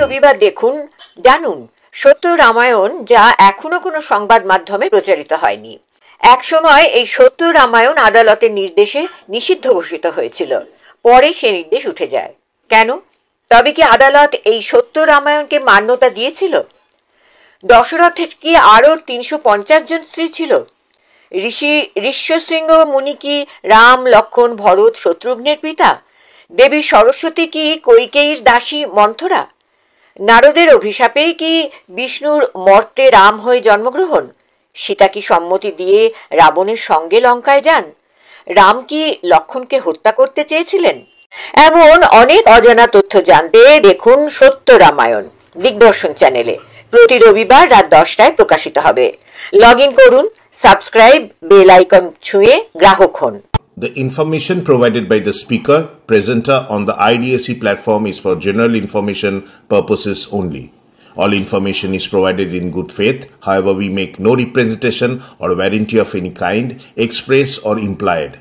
রবিবার দেখুন, জানুন সত্য রামায়ণ, যা এখনো কোনো সংবাদ মাধ্যমে প্রচারিত হয়নি। একসময় এই সত্য রামায়ণ আদালতের নির্দেশে নিষিদ্ধ ঘোষিত হয়েছিল, পরে সে নির্দেশ উঠে যায়। কেন? তবে কি আদালত এই সত্য রামায়ণকে মান্যতা দিয়েছিল? দশরথের কি আরো 350 জন স্ত্রী ছিল? ঋষ্যশৃঙ্গ মুনি কি রাম, লক্ষ্মণ, ভরত, শত্রুঘ্নের পিতা? দেবী সরস্বতী কি কৈকেয়ীর দাসী মন্থরা? নারদের অভিশাপেই কি বিষ্ণুর মর্তে রাম হয়ে জন্মগ্রহণ? সীতা কি সম্মতি দিয়ে রাবণের সঙ্গে লঙ্কায় যান? রাম কি লক্ষ্মণকে হত্যা করতে চেয়েছিলেন? এমন অনেক অজানা তথ্য জানতে দেখুন সত্য রামায়ণ দিগদর্শন চ্যানেলে। প্রতি রবিবার রাত 10টায় প্রকাশিত হবে। লগ ইন করুন, সাবস্ক্রাইব, বেল আইকন ছুঁয়ে গ্রাহক হন। The information provided by the speaker, presenter on the IDAC platform is for general information purposes only. All information is provided in good faith. However, we make no representation or warranty of any kind, express or implied,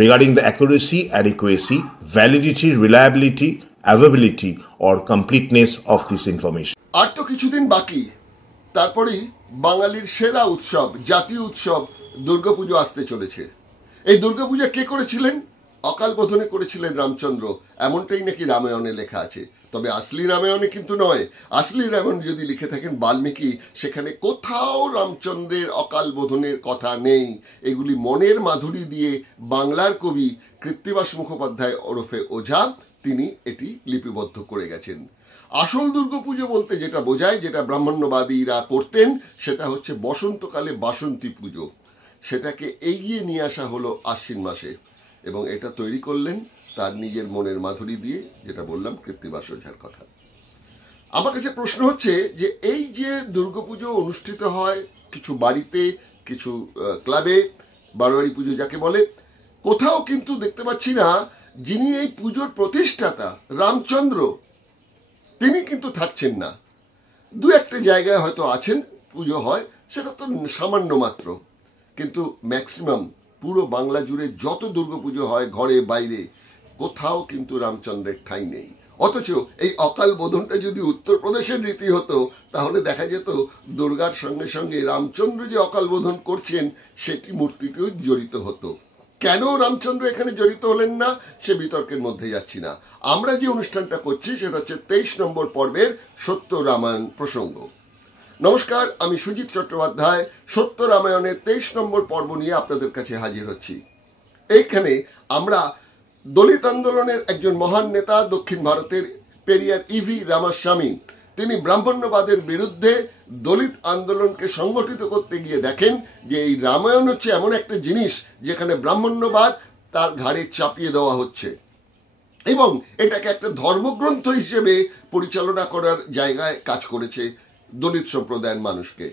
regarding the accuracy, adequacy, validity, reliability, availability or completeness of this information. আর তো কিছুদিন বাকি, তারপরেই বাঙালির সেরা উৎসব, জাতীয় উৎসব দুর্গাপুজো আসতে চলেছে। এই দুর্গাপূজা কে করেছিলেন? অকাল বোধনে করেছিলেন রামচন্দ্র, এমনটাই নাকি রামায়ণে লেখা আছে। তবে আসলি রামায়ণে কিন্তু নয়। আসলি রামায়ণ যদি লিখে থাকেন বাল্মীকি, সেখানে কোথাও রামচন্দ্রের অকাল বোধনের কথা নেই। এগুলি মনের মাধুরী দিয়ে বাংলার কবি কৃত্তিবাস মুখোপাধ্যায় ওরফে ওঝা তিনি এটি লিপিবদ্ধ করে গেছেন। আসল দুর্গাপুজো বলতে যেটা বোঝায়, যেটা ব্রাহ্মণ্যবাদীরা করতেন, সেটা হচ্ছে বসন্তকালে বাসন্তী পুজো। সেটাকে এগিয়ে নিয়ে আসা হলো আশ্বিন মাসে, এবং এটা তৈরি করলেন তার নিজের মনের মাধুরী দিয়ে, যেটা বললাম কৃত্তিবাস ওঝার কথা। আমার কাছে প্রশ্ন হচ্ছে যে এই যে দুর্গাপুজো অনুষ্ঠিত হয় কিছু বাড়িতে, কিছু ক্লাবে, বারোয়ারি পুজো যাকে বলে, কোথাও কিন্তু দেখতে পাচ্ছি না যিনি এই পুজোর প্রতিষ্ঠাতা রামচন্দ্র তিনি কিন্তু থাকছেন না। দু একটা জায়গায় হয়তো আছেন, পুজো হয়, সেটা তো সামান্য মাত্র, কিন্তু ম্যাক্সিমাম পুরো বাংলা জুড়ে যত দুর্গাপুজো হয় ঘরে বাইরে, কোথাও কিন্তু রামচন্দ্রের ঠাঁই নেই। অথচ এই অকাল বোধনটা যদি উত্তরপ্রদেশের রীতি হতো, তাহলে দেখা যেত দুর্গার সঙ্গে সঙ্গে রামচন্দ্র যে অকাল বোধন করছেন সেটি মূর্তিটিও জড়িত হতো। কেন রামচন্দ্র এখানে জড়িত হলেন না, সে বিতর্কের মধ্যে যাচ্ছি না। আমরা যে অনুষ্ঠানটা করছি সেটা হচ্ছে 23 নম্বর পর্বের সত্য রামায়ণ প্রসঙ্গ। নমস্কার, আমি সুজিত চট্টোপাধ্যায় সত্য রামায়ণের 23 নম্বর পর্ব নিয়ে আপনাদের কাছে হাজির হচ্ছি। এইখানে আমরা দলিত আন্দোলনের একজন মহান নেতা, দক্ষিণ ভারতের পেরিয়ার ইভি রামাস্বামী, তিনি ব্রাহ্মণ্যবাদের বিরুদ্ধে দলিত আন্দোলনকে সংগঠিত করতে গিয়ে দেখেন যে এই রামায়ণ হচ্ছে এমন একটা জিনিস যেখানে ব্রাহ্মণ্যবাদ তার ঘাড়ে চাপিয়ে দেওয়া হচ্ছে, এবং এটাকে একটা ধর্মগ্রন্থ হিসেবে পরিচালনা করার জায়গায় কাজ করেছে দলিত সম্প্রদায়ের মানুষকে।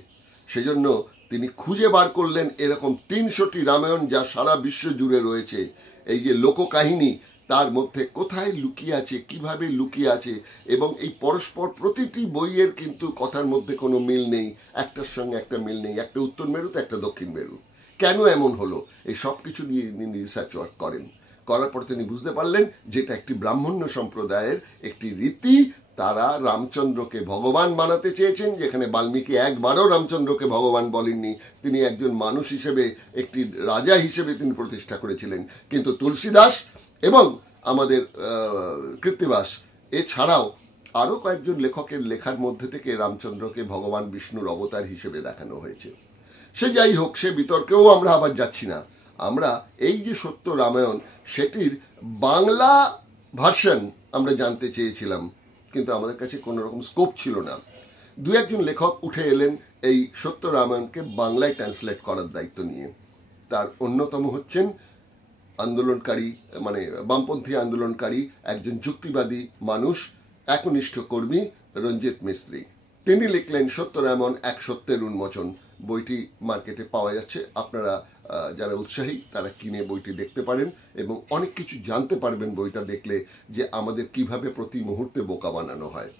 সেজন্য তিনি খুঁজে বার করলেন এরকম 300টি রামায়ণ যা সারা বিশ্ব জুড়ে রয়েছে। এই যে লোককাহিনী, তার মধ্যে কোথায় লুকিয়ে আছে, কিভাবে লুকিয়ে আছে, এবং এই পরস্পর প্রতিটি বইয়ের কিন্তু কথার মধ্যে কোনো মিল নেই, একটার সঙ্গে একটা মিল নেই, একটা উত্তর মেরু তো একটা দক্ষিণ মেরু। কেন এমন হলো, এই সব কিছু নিয়ে তিনি রিসার্চ ওয়ার্ক করেন। করার পর তিনি বুঝতে পারলেন যেটা একটি ব্রাহ্মণ্য সম্প্রদায়ের একটি রীতি। তারা রামচন্দ্রকে ভগবান বানাতে চেয়েছেন, যেখানে বাল্মীকি একবারও রামচন্দ্রকে ভগবান বলেননি। তিনি একজন মানুষ হিসেবে, একটি রাজা হিসেবে তিনি প্রতিষ্ঠা করেছিলেন। কিন্তু তুলসীদাস এবং আমাদের কৃত্তিবাস এছাড়াও আরও কয়েকজন লেখকের লেখার মধ্যে থেকে রামচন্দ্রকে ভগবান বিষ্ণুর অবতার হিসেবে দেখানো হয়েছে। সে যাই হোক, সে বিতর্কেও আমরা আবার যাচ্ছি না। আমরা এই যে সত্য রামায়ণ, সেটির বাংলা ভার্সন আমরা জানতে চেয়েছিলাম, কিন্তু আমাদের কাছে কোনো রকম স্কোপ ছিল না। দু একজন লেখক উঠে এলেন এই সত্য রামায়ণকে বাংলায় ট্রান্সলেট করার দায়িত্ব নিয়ে। তার অন্যতম হচ্ছেন আন্দোলনকারী, মানে বামপন্থী আন্দোলনকারী একজন যুক্তিবাদী মানুষ, একনিষ্ঠ কর্মী রঞ্জিত মিস্ত্রি। তিনি লিখলেন সত্য রামায়ণ এক সত্যের উন্মোচন। বইটি মার্কেটে পাওয়া যাচ্ছে, আপনারা যারা উৎসাহী তারা কিনে বইটি দেখতে পারেন এবং অনেক কিছু জানতে পারবেন বইটা দেখলে, যে আমাদের কিভাবে প্রতি মুহূর্তে বোকা বানানো হয়।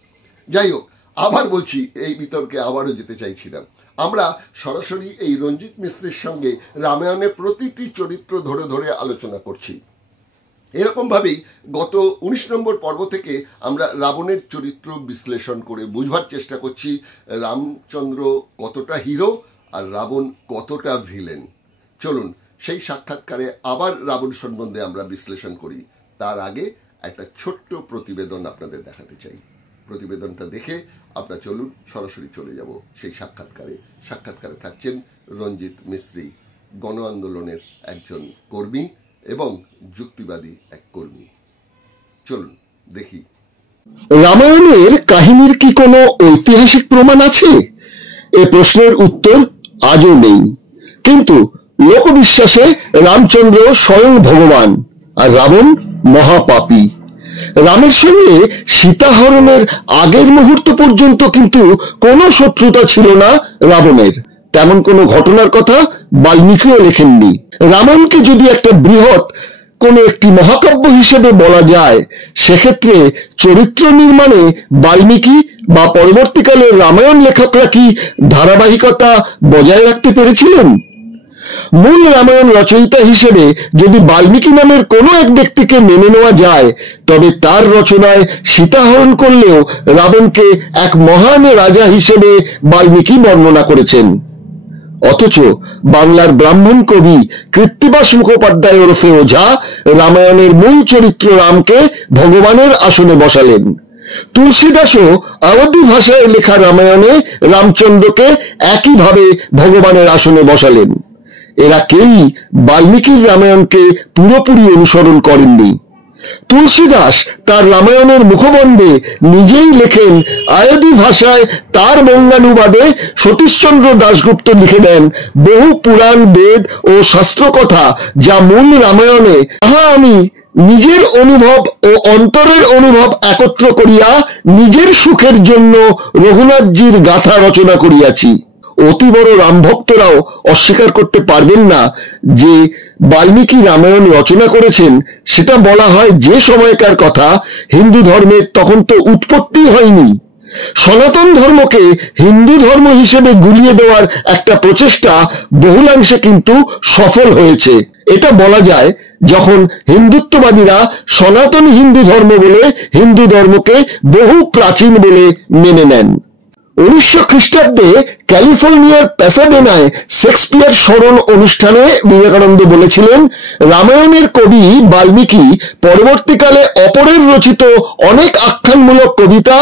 যাই হোক, আবার বলছি, এই বিতর্কে আবারও যেতে চাইছিলাম। আমরা সরাসরি এই রঞ্জিত মিস্ত্রির সঙ্গে রামায়ণের প্রতিটি চরিত্র ধরে ধরে আলোচনা করছি। এরকম ভাবেই গত 19 নম্বর পর্ব থেকে আমরা রাবণের চরিত্র বিশ্লেষণ করে বুঝবার চেষ্টা করছি রামচন্দ্র কতটা হিরো আর রাবণ কতটা ভিলেন। চলুন সেই সাক্ষাৎকারে আবার রাবণ সম্বন্ধে আমরা বিশ্লেষণ করি। তার আগে একটা ছোট্ট প্রতিবেদন আপনাদের দেখাতে চাই। প্রতিবেদনটা দেখে আপনারা চলুন সরাসরি চলে যাব সেই সাক্ষাৎকারে। সাক্ষাৎকারে থাকছেন রঞ্জিত মিস্ত্রি, গণ আন্দোলনের একজন কর্মী এবং যুক্তিবাদী এক কর্মী। চলুন দেখি। রামায়ণের কাহিনীর কি কোনো ঐতিহাসিক প্রমাণ আছে? এ প্রশ্নের উত্তর আজও নেই। কিন্তু লোকবিশ্বাসে রামচন্দ্র স্বয়ং ভগবান আর রাবণ মহাপাপী। রামের সঙ্গে সীতাহরণের আগের মুহূর্ত পর্যন্ত কিন্তু কোনো শত্রুতা ছিল না রাবণের। তেমন কোনো ঘটনার কথা বাল্মীকিও লেখেননি। রামায়ণকে যদি একটা বৃহৎ কোনো একটি মহাকাব্য হিসেবে বলা যায়, সেক্ষেত্রে চরিত্র নির্মাণে বাল্মীকি বা পরবর্তীকালে রামায়ণ লেখকরা কি ধারাবাহিকতা বজায় রাখতে পেরেছিলেন? মূল রামায়ণ রচয়িতা হিসেবে যদি বাল্মীকি নামের কোনো এক ব্যক্তিকে মেনে নেওয়া যায়, তবে তার রচনায় সীতাহরণ করলেও রাবণকে এক মহান রাজা হিসেবে বাল্মীকি বর্ণনা করেছেন। অথচ বাংলার ব্রাহ্মণ কবি কৃত্তিবাস মুখোপাধ্যায় ওরফে ওঝা রামায়ণের মূল চরিত্র রামকে ভগবানের আসনে বসালেন। তুলসীদাসও আওয়াধি ভাষায় লেখা রামায়ণে রামচন্দ্রকে একইভাবে ভগবানের আসনে বসালেন। এরা কেউই বাল্মীকির রামায়ণকে পুরোপুরি অনুসরণ করেননি। তুলসীদাস তার রামায়ণের মুখবন্ধে নিজেই লেখেন, আয়াদি ভাষায় তার বঙ্গানুবাদে সতীশচন্দ্র দাশগুপ্ত লিখে দেন, বহু পুরাণ বেদ ও শাস্ত্র কথা যা মূল রামায়ণে, তাহা আমি নিজের অনুভব ও অন্তরের অনুভব একত্র করিয়া নিজের সুখের জন্য রঘুনাথজির গাথা রচনা করিয়াছি। অতি বড় রামভক্তরাও অস্বীকার করতে পারবেন না যে বাল্মীকি রামায়ণ রচনা করেছেন। সেটা বলা হয় যে সময়কার কথা, হিন্দু ধর্মের তখন তো উৎপত্তি হয়নি। সনাতন ধর্মকে হিন্দু ধর্ম হিসেবে গুলিয়ে দেওয়ার একটা প্রচেষ্টা বহুলাংশে কিন্তু সফল হয়েছে। এটা বলা যায় যখন হিন্দুত্ববাদীরা সনাতন হিন্দু ধর্ম বলে হিন্দু ধর্মকে বহু প্রাচীন বলে মেনে নেন। 1900 খ্রিস্টাব্দে ক্যালিফোর্নিয়ার প্যাসাডেনায় শেক্সপিয়ার স্মরণ অনুষ্ঠানে বিবেকানন্দ বলেছিলেন, রামায়ণের কবি বাল্মীকি পরবর্তীকালে অপরের রচিত অনেক আখ্যানমূলক কবিতা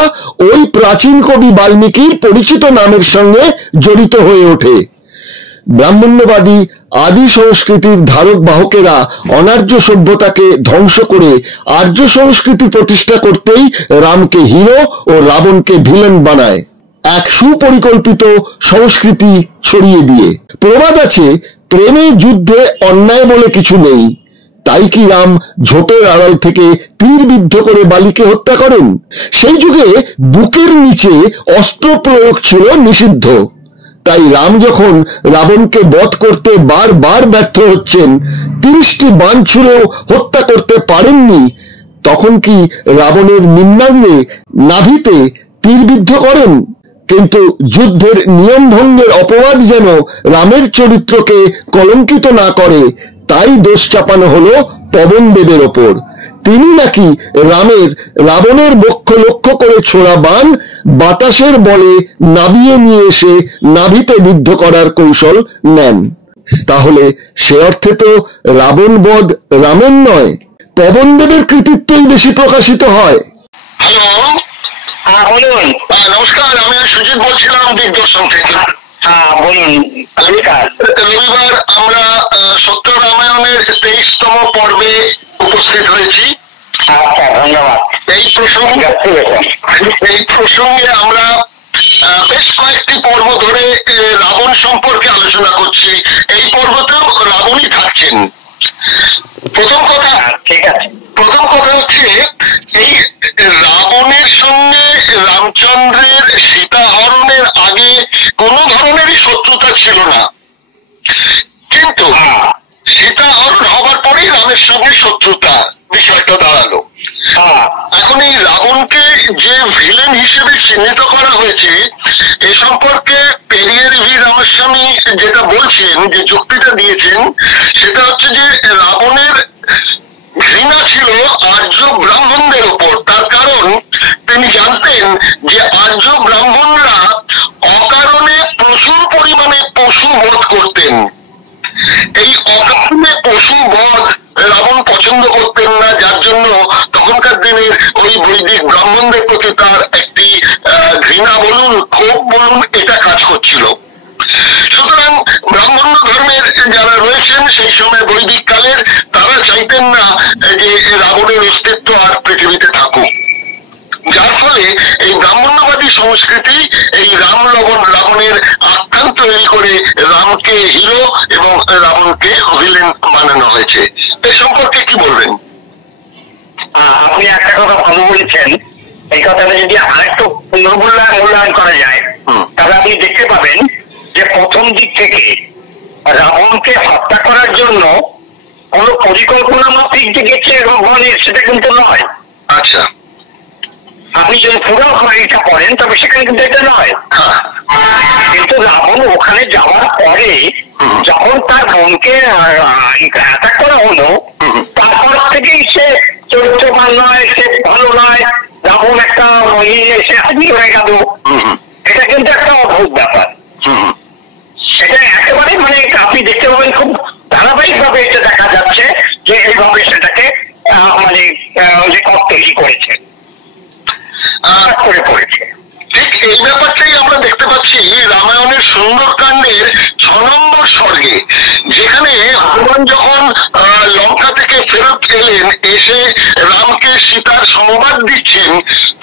ওই প্রাচীন কবি বাল্মীকির পরিচিত নামের সঙ্গে জড়িত হয়ে ওঠে। ব্রাহ্মণ্যবাদী আদি সংস্কৃতির ধারক বাহকেরা অনার্য সভ্যতাকে ধ্বংস করে আর্য সংস্কৃতি প্রতিষ্ঠা করতেই রামকে হিরো ও রাবণকে ভিলেন বানায়, এক সুপরিকল্পিত সংস্কৃতি ছড়িয়ে দিয়ে। প্রবাদ আছে, প্রেমে যুদ্ধে অন্যায় বলে কিছু নেই। তাই কি রাম ঝোপের আড়াল থেকে তীর বিদ্ধ করে বালিকে হত্যা করেন? সেই যুগে বুকের নিচে অস্ত্র প্রয়োগ ছিল নিষিদ্ধ। তাই রাম যখন রাবণকে বধ করতে বারবার ব্যর্থ হচ্ছেন, 30টি বাণ ছুঁড়েও হত্যা করতে পারেননি, তখন কি রাবণের নিম্নাঙ্গে নাভিতে তীরবিদ্ধ করেন? কিন্তু যুদ্ধের নিয়ম ভঙ্গের অপবাদ যেন রামের চরিত্রকে কলঙ্কিত না করে, তাই দোষ চাপানো হলো পবন দেবের ওপর। তিনি নাকি রাবণের বক্ষ লক্ষ্য করে ছোড়া বাণ বাতাসের বলে নাবিয়ে নিয়ে এসে নাভিতে বিদ্ধ করার কৌশল নেন। তাহলে সে অর্থে তো রাবণ বধ রামের নয়, পবন দেবের কৃতিত্বই বেশি প্রকাশিত হয়। হ্যালো, হ্যাঁ বলুন। নমস্কার, আমি সুজিত বলছিলাম দিগদর্শন থেকে। হ্যাঁ বলুন। রবিবার আমরা সত্য রামায়ণের 23তম পর্বে উপস্থিত হয়েছি। আচ্ছা, ধন্যবাদ। এই প্রসঙ্গে আমরা বেশ কয়েকটি পর্ব ধরে রাবণ সম্পর্কে আলোচনা করছি। এই পর্বতেও রাবণই থাকছেন। প্রথম কথা হচ্ছে, এই রাবণের সঙ্গে রামচন্দ্রের সীতাহরণের আগে কোনো ধরনেরই শত্রুতা ছিল না, কিন্তু সীতাহরণ হবার পরেই রামের সঙ্গে শত্রুতা বিষয়টা দাঁড়ালো। এখন এই রাবণকে যে ভিলেন হিসেবে চিহ্নিত করা হয়েছে, এ সম্পর্কে পেরিয়ার ভি রামস্বামী যেটা বলছেন, যে যুক্তিটা দিয়েছেন, সেটা হচ্ছে যে রাবণের ঘৃণ্য ঘৃণা ছিল আর্য ব্রাহ্মণদের ওপর। তার কারণ তিনি জানতেন যে আর্য ব্রাহ্মণরা অকারণে প্রচুর পরিমাণে পশু বধ করতেন। এই অকারণে পশু বধ রাবণ পছন্দ করতেন না, যার জন্য তখনকার দিনের ওই বৈদিক ব্রাহ্মণদের প্রতি তার একটি ঘৃণা বলুন, ক্ষোভ বলুন, এটা কাজ করছিল। সুতরাং ব্রাহ্মণ্য ধর্মের যারা রয়েছেন সেই সময় বৈদিক কালের, তারা চাইতেন না যে রাবণের অস্তিত্ব আর পৃথিবীতে থাকুক। যার ফলে এই ব্রাহ্মণ্যবাদী সংস্কৃতি এই রাবণের আখ্যান তৈরি করে রামকে হিরো এবং রাবণকে ভিলেন বানানো হয়েছে। এ সম্পর্কে কি বলবেন? আপনি একটা কথা ভালো বলেছেন। এই কথাটা যদি আরেকটু মূল্যায়ন করা যায় তাহলে আপনি দেখতে পাবেন যে প্রথম দিক থেকে রাবণকে হত্যা করার জন্য কোন পরিকল্পনা মাফিক যে গেছে ভগবানের, সেটা কিন্তু নয়। আচ্ছা, আপনি যদি পুরো এটা পড়েন তবে সেখানে কিন্তু এটা নয়। কিন্তু রাবণ ওখানে যাওয়ার পরে যখন তার বোনকে অ্যাটাক করা হলো, তারপর থেকেই সে চরিত্রবান নয়, সে ভালো নয়, রাবণ একটা এসে হাজির হয়ে গেল। এটা কিন্তু একটা অদ্ভুত ব্যাপার। এটা একেবারে মানে আপনি দেখতে পাবেন খুব ধারাবাহিক ভাবে এটা দেখা যাচ্ছে যে এইভাবে সেটাকে মানে তৈরি করেছে, করে করেছে। ঠিক এই ব্যাপারটাই আমরা দেখতে পাচ্ছি রামায়ণের সুন্দরকাণ্ডের 6 নম্বর স্বর্গে, যেখানে হনুমান যখন লঙ্কা থেকে ফেরত এলেন, এসে রামকে সীতার সংবাদ দিচ্ছেন,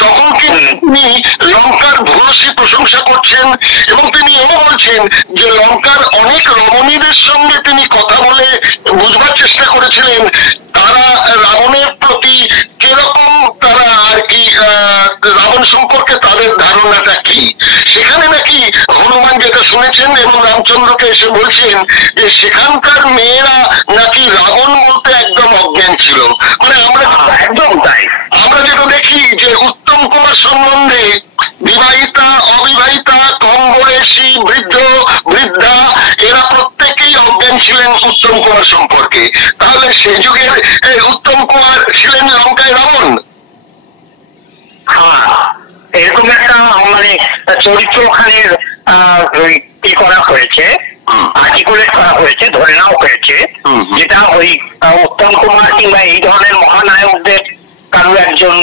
তখন তিনি লঙ্কার ভূয়সী প্রশংসা করছেন এবং তিনি এও বলছেন যে লঙ্কার অনেক রমণীদের সঙ্গে তিনি কথা বলে বুঝবার চেষ্টা করেছিলেন তারা রাবণের প্রতি কিরকম, তারা আর কি রাবণ সম্পর্কে তাদের ধারণাটা কি। সেখানে নাকি হনুমান যেটা শুনেছেন এবং রামচন্দ্রকে এসে বলছেন যে সেখানকার মেয়েরা নাকি রাবণ বলতে একদম অজ্ঞান ছিল। মানে আমরা একদম তাই, আমরা যেটা দেখি যে উত্তম কুমার সম্বন্ধে বিবাহিতা, অবিবাহিতা, কম বয়সী, বৃদ্ধ, বৃদ্ধা এরা প্রত্যেকেই অজ্ঞান ছিলেন উত্তম কুমার সম্পর্কে। তাহলে সে যুগের উত্তম কুমার ছিলেন লঙ্কায় রাবণ। এরকম একটা মানে চরিত্র ওখানে করা হয়েছে, আর্টিকুলেট করা হয়েছে, ধরে নেওয়া হয়েছে, যেটা ওই উত্তম কুমার কিংবা এই ধরনের মহানায়কদের কারো একজন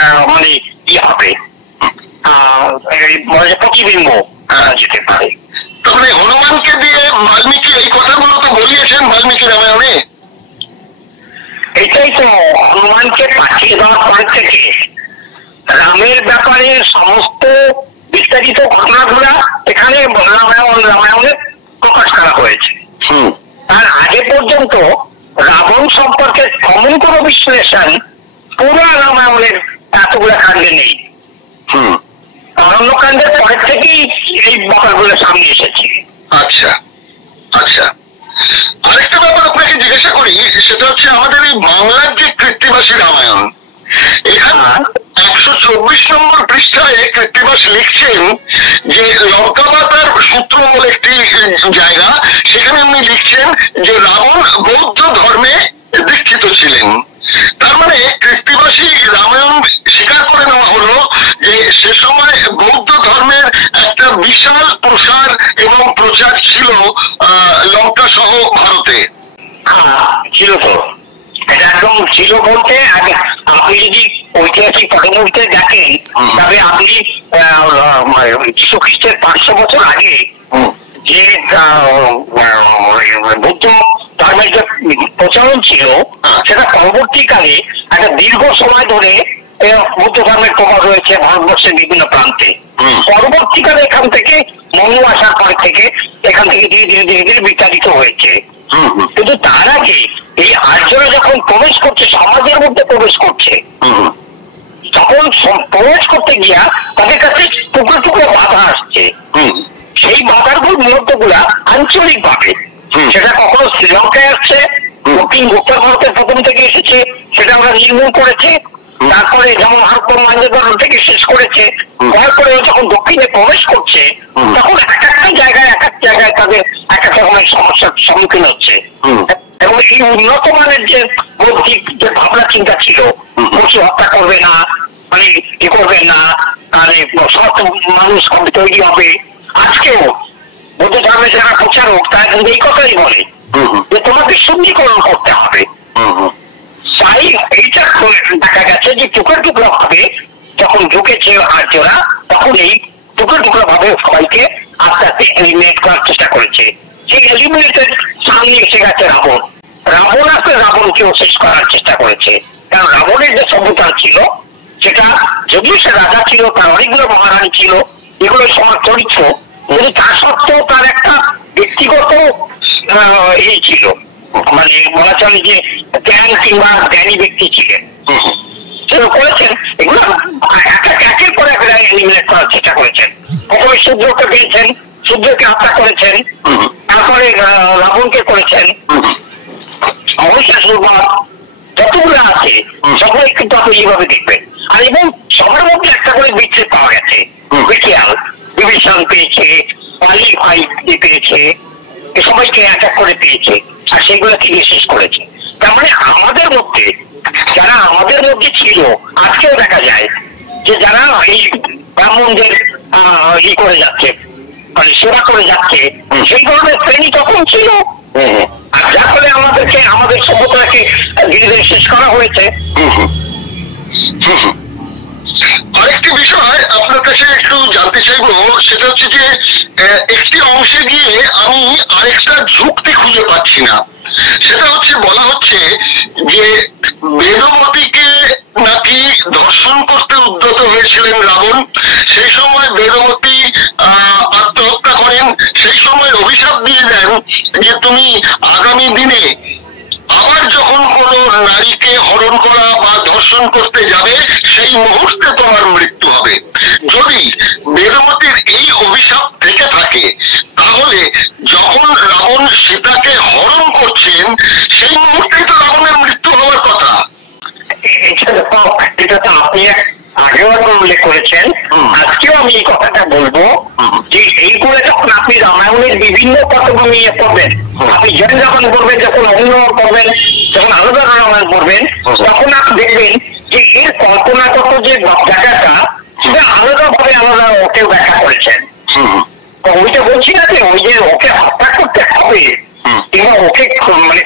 মানে হবে প্রতিবিম্ব যেতে পারে। তাহলে হনুমানকে দিয়ে বাল্মীকি এই কথাগুলো তো বলিয়েছেন বাল্মীকি রামায়ণে। এটাই তো হনুমানকে পাঠিয়ে দেওয়ার পর থেকে রামের ব্যাপারে সমস্ত বিস্তারিত ঘটনাগুলা এখানে রামায়ণে প্রকাশ করা হয়েছে। তার আগে পর্যন্ত রাবণ সম্পর্কে তেমন কোন বিশ্লেষণ পুরো রামায়ণের এতগুলো কাণ্ডে নেই। অরণ্যকাণ্ডের পরের থেকেই এই ব্যাপারগুলো সামনে এসেছে। আচ্ছা আচ্ছা, আরেকটা ব্যাপার আপনাকে জিজ্ঞাসা করি, সেটা হচ্ছে আমাদের এই বাংলার যে কৃত্তিবাসী রামায়ণ, এখানে 124 নম্বর পৃষ্ঠায় কৃত্তিবাস লিখছেন যে লঙ্কামাতার সূত্র বলে একটি জায়গা, সেখানে উনি লিখছেন যে রাবণ বৌদ্ধ ধর্মে দীক্ষিত ছিলেন। তার মানে কৃত্তিবাসী রামায়ণ স্বীকার করে নেওয়া হলো যে সে সময় বৌদ্ধ ধর্মের একটা বিশাল প্রসার এবং প্রচার ছিল লঙ্কা সহ ভারতে। ছিল তো, এটা একদম ছিল বলতে আপনি যদি ঐতিহাসিক পটভূমিতে দেখেন তবে আপনি যীশু খ্রিস্টের 500 বছর আগে যে বৌদ্ধ ধর্মের যে প্রচলন ছিল সেটা পরবর্তীকালে একটা দীর্ঘ সময় ধরে বৌদ্ধ ধর্মের প্রভাব রয়েছে ভারতবর্ষের বিভিন্ন প্রান্তে। পরবর্তীকালে এখান থেকে মনু আসার পর থেকে এখান থেকে ধীরে ধীরে ধীরে ধীরে বিতাড়িত হয়েছে। কিন্তু তার আগে এই আর্যরা যখন প্রবেশ করছে, সমাজের মধ্যে প্রবেশ করছে, তখন প্রবেশ করতে গিয়া তাদের কাছে টুকরো টুকরো বাধা আসছে। সেই বাধাগুলো মূলত গুলা আঞ্চলিক ভাবে, সেটা কখনো শ্রীলঙ্কায় আসছে, দক্ষিণ উত্তর ভারতের প্রথম থেকে এসেছে, সেটা আমরা নির্মূল করেছি। তারপরে যেমন হারপন মাঞ্জেদর থেকে শেষ করেছে, তারপরে যখন দক্ষিণে প্রবেশ করছে তখন এক একটা জায়গায় এক এক জায়গায় তাদের এক এক রকমের সমস্যার সম্মুখীন হচ্ছে। এবং এই উন্নত মানের যে বৌদ্ধিক যে ভাবনা চিন্তা ছিল, পশু হত্যা করবে না, মানে কি করবেন না, মানে সৎ মানুষ হবে, তৈরি হবে। আজকেও বৌদ্ধ ধর্মের যারা প্রচারক তারা কিন্তু এই কথাই বলে যে তোমাকে শুদ্ধিকরণ করতে হবে। তাই এইটা দেখা গেছে যে টুকরো টুকরো ভাবে যখন ঢুকেছে আর্যরা, তখন এই টুকরো টুকরো ভাবে সবাইকে আস্তে আস্তে এলিমিনেট করার চেষ্টা করেছে। সেই এলিমিনেটের সামনে এসে গেছে রাবণ। রাবণ আসলে রাবণকেও শেষ করার চেষ্টা করেছে, কারণ রাবণের যে সভ্যতা ছিল সেটা, যদিও সে রাজা ছিল, তার অনেকগুলো মহারানী ছিল, এগুলো সবার চরিত্র, কিন্তু তা সত্ত্বেও তার একটা ব্যক্তিগত এই ছিল, মানে বলা চলে যে জ্ঞান কিংবা জ্ঞানী ব্যক্তি ছিলেন, করেছেন এগুলো একের পর এক এলিমিনেট করার চেষ্টা করেছেন। প্রথমে সূর্যকে পেয়েছেন, সূর্যকে হত্যা করেছেন, তারপরে রাবণকে করেছেন, মহিষাসুর যতগুলো আছে সবাই কিন্তু আপনি এইভাবে দেখবেন। আর এবং সবার মধ্যে একটা করে বিচ্ছেদ পাওয়া গেছে, বিকেয়াল বিভীষণ পেয়েছে, পালি ভাই পেয়েছে, সবাইকে অ্যাটাক করে পেয়েছে, আর সেগুলোকে নিয়ে শেষ করেছে। তার মানে আমাদের মধ্যে যারা আমাদের মধ্যে ছিল, আজকেও দেখা যায় যে যারা এই ব্রাহ্মণদের ই করে যাচ্ছে, মানে সেবা করে যাচ্ছে, সেই ধরনের শ্রেণী তখন ছিল। আর যার ফলে আমাদেরকে আমাদের সভ্যতাকে ধীরে ধীরে শেষ করা হয়েছে। আরেকটি বিষয় আপনার কাছে একটু জানতে চাইবো, সেটা হচ্ছে যে একটি অংশে গিয়ে আমি আরেকটা যুক্তি খুঁজে পাচ্ছি না। সেটা হচ্ছে বলা হচ্ছে যে বেদমতীকে নাকি দর্শন করতে উদ্যত হয়েছিলেন রাবণ, সেই সময় বেদমতী আত্মহত্যা করেন। সেই সময় অভিশাপ দিয়ে দেন যে তুমি আগামী দিনে আবার যখন কোন নারীকে হরণ করা বা ধর্ষণ করতে যাবে, সেই মুহূর্তে তোমার মৃত্যু হবে। যদি বেদমতীর এই অভিশাপ থেকে থাকে, তাহলে যখন রাবণ সীতাকে হরণ করছেন সেই মুহূর্তেই তো রাবণের মৃত্যু হওয়ার কথা। এটা তো আপনি আগেও উল্লেখ করেছেন, আজকেও আমি এই কথাটা বলবো যে এইগুলো যখন আপনি রামায়ণের বিভিন্ন কতগুলো নিয়ে পড়বেন, আপনি জৈন রামায়ণ পড়বেন, যখন অন্য পড়বেন, যখন আলাদা রামায়ণ পড়বেন, তখন আপনি দেখবেন যে এর কল্পনাগত যে জায়গাটা সেটা আলাদা ভাবে আলাদা ওকেও ব্যাখ্যা করেছেন। ওইটা বলছি না যে ওই যে ওকে হত্যা করতে হবে কিংবা ওকে মানে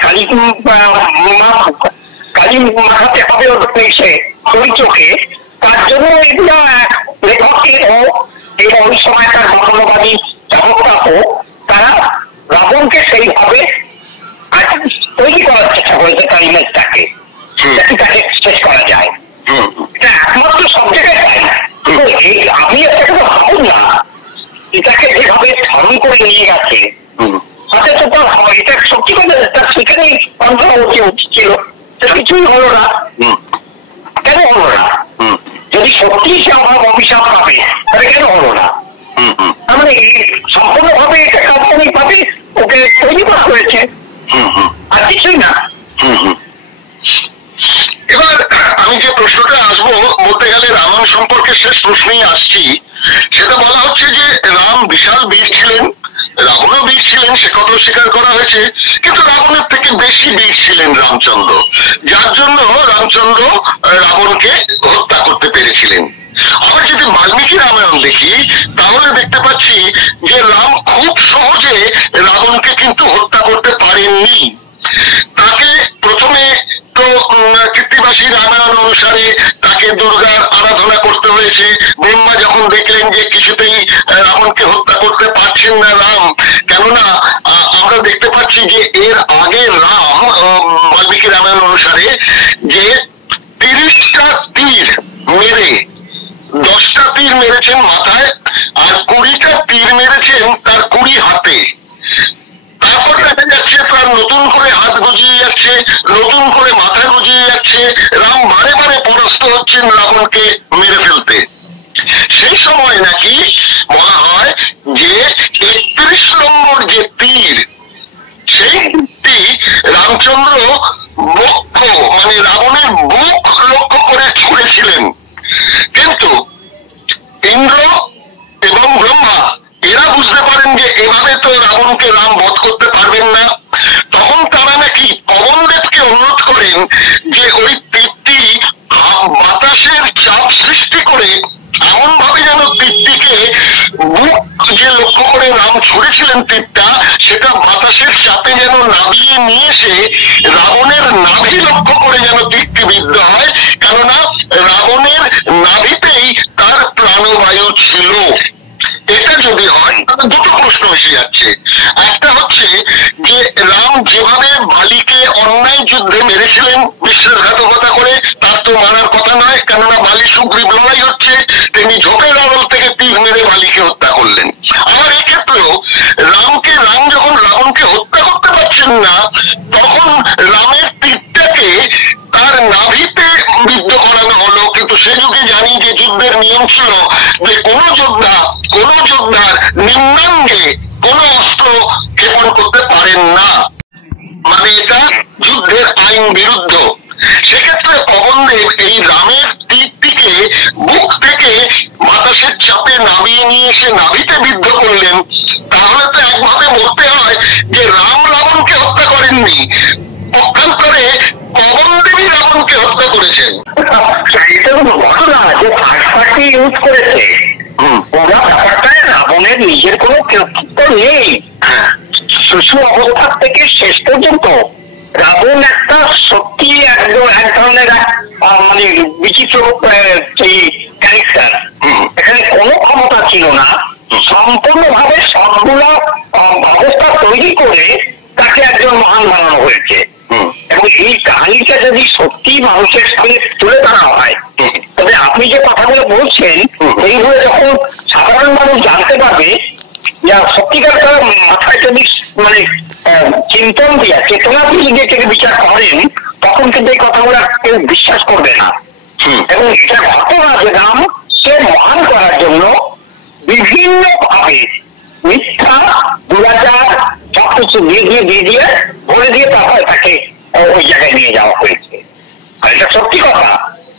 কালী মাখাতে হবে সে চরিত্রকে, তার জন্য এগুলো লেখকের ওই সময়কার মহানবাদী ব্যবস্থা হোক, তারা রাবণকে সেইভাবে তৈরি করার চেষ্টা করেছে, তার ইমেজটাকে, যাতে তাকে শেষ করা যায়। এটা একমাত্র সব জায়গায় পায় না। আমি একটা কথা ভাবুন না, এটাকে যেভাবে ধারণ করে নিয়ে গেছে, এটা সত্যি কথা তার সেখানেই বন্ধ হওয়া উচিত ছিল, কিছুই হলো না। কেন হলো না? যদি সত্যি সে অভিশাপ পাবে তাহলে কেন হলো না? মানে সম্পূর্ণভাবে এটা কাল্পনিক ভাবে ওকে তৈরি করা হয়েছে, আর কিছুই না। এবার আমি যে প্রশ্নটা আসবো, বলতে গেলে রাবণ সম্পর্কে শেষ প্রশ্নেই আসছি। সেটা বলা হচ্ছে যে রাম বিশাল বীর ছিলেন, রাবণও বীর ছিলেন, সে কথা স্বীকার করা হয়েছে, কিন্তু রাবণের থেকে বেশি বীর ছিলেন রামচন্দ্র, যার জন্য রামচন্দ্র রাবণকে হত্যা করতে পেরেছিলেন। আবার যদি বাল্মীকি রামায়ণ দেখি, তাহলে দেখতে পাচ্ছি যে রাম খুব সহজে রাবণকে কিন্তু হত্যা করতে পারেননি। তাকে প্রথমে তো কৃত্তিবাসী রামায়ণ অনুসারে তাকে দুর্গার আরাধনা করতে হয়েছে। ব্রহ্মা যখন দেখলেন যে কিছুতেই রাবণকে হত্যা করতে পারছেন না রাম, কেননা আমরা দেখতে পাচ্ছি যে এর আগে রাম বাল্মীকি রামায়ণ অনুসারে যে 30টা তীর মেরে 10টা তীর মেরেছেন মাথায়, আর 20টা তীর মেরেছেন তার 20 হাতে। তারপর দেখা যাচ্ছে তার নতুন করে হাত গজিয়ে যাচ্ছে, নতুন করে মাথা গজিয়ে যাচ্ছে, রাম বারে বারে পরাস্ত হচ্ছেন রাবণকে মেরে ফেলতে। সেই সময় নাকি বলা হয় যে 31 নম্বর যে তীর, সেই তীরটি রামচন্দ্র বক্ষ মানে রাবণের বুক লক্ষ্য করে ছুঁড়েছিলেন। কিন্তু ইন্দ্র এবং ব্রহ্মা এরা বুঝতে পারেন যে এভাবে তো রাবণকে রাম বধ করতে পারবেন না। তখন তারা নাকি যে ওই তীরটি বাতাসের চাপ সৃষ্টি করে এমন ভাবে যেন তীরটিকে বুক যে লক্ষ্য করে রাম ছুড়েছিলেন তীরটা, সেটা বাতাসের চাপে যেন নামিয়ে নিয়ে এসে রাবণের নাভি লক্ষ্য করে যেন তীরটি বিদ্ধ হয়, কেননা রাবণের নাভিতেই তার প্রাণবায়ু ছিল। এটা যদি হয় তাহলে দুটো প্রশ্ন এসে যাচ্ছে। একটা হচ্ছে যে রাম যেভাবে বালিকে অন্যায় যুদ্ধে মেরেছিলেন বিশ্বাসঘাতকতা করে, তার তো মারার কথা নয়, কেননা বালি সুগ্রীব লড়াই হচ্ছে, তিনি ঝোঁকের আড়াল থেকে তীর মেরে বালিকে হত্যা করলেন। আবার এক্ষেত্রেও রাম যখন রাবণকে হত্যা করতে পারছেন না, তখন রামের তীরটাকে তার নাভিতে বিদ্ধ করানো হলো। কিন্তু সে যুগে জানি যে যুদ্ধের নিয়ম ছিল যে কোন যোদ্ধার নিম্নাঙ্গে কোন অস্ত্র ক্ষেপণ করতে পারেন না, মানে এটা যুদ্ধের আইন বিরুদ্ধ। সেক্ষেত্রে পবনদেব এই রামের তীরটিকে বুক থেকে বাতাসের চাপে নামিয়ে নিয়ে এসে নাভিতে বিদ্ধ করলেন। তাহলে তো একভাবে বলতে হয় যে রাম রাবণকে হত্যা করেননি, পক্ষান্তরে পবনদেবী রাবণকে হত্যা করেছেন। এটা তো ঘটনা যে ফার্স্ট পার্টি ইউজ করেছে, ওরা ব্যাপারটায় রাবণের নিজের কোনো কর্তৃত্ব নেই। শিশু অবস্থা থেকে শেষ পর্যন্ত রাবণ একটা সত্যি একদম এক ধরনের মানে বিচিত্র ক্যারেক্টার। এখানে কোনো ক্ষমতা ছিল না, সম্পূর্ণভাবে সবগুলো অবস্থা তৈরি করে তাকে একজন মহান বানানো হয়েছে। এবং এই কাহিনীটা যদি সত্যি মানুষের সামনে তুলে ধরা হয়, তবে আপনি যে কথাগুলো বলছেন এইভাবে যখন সাধারণ মানুষ জানতে পারবে, যা সত্যিকার মাথায় যদি মানে চিন্তন দিয়া চেতনা দিয়ে যদি এটাকে বিচার করেন, তখন কিন্তু এই কথাগুলো কেউ বিশ্বাস করবে না। এবং এটা ঘটনা যে রাম সে মহান করার জন্য বিভিন্ন ভাবে মিথ্যা দুরাচার সবকিছু দিয়ে বলে দিয়ে তারপরে তাকে ওই জায়গায় নিয়ে যাওয়া হয়েছে। আর এটা সত্যি কথা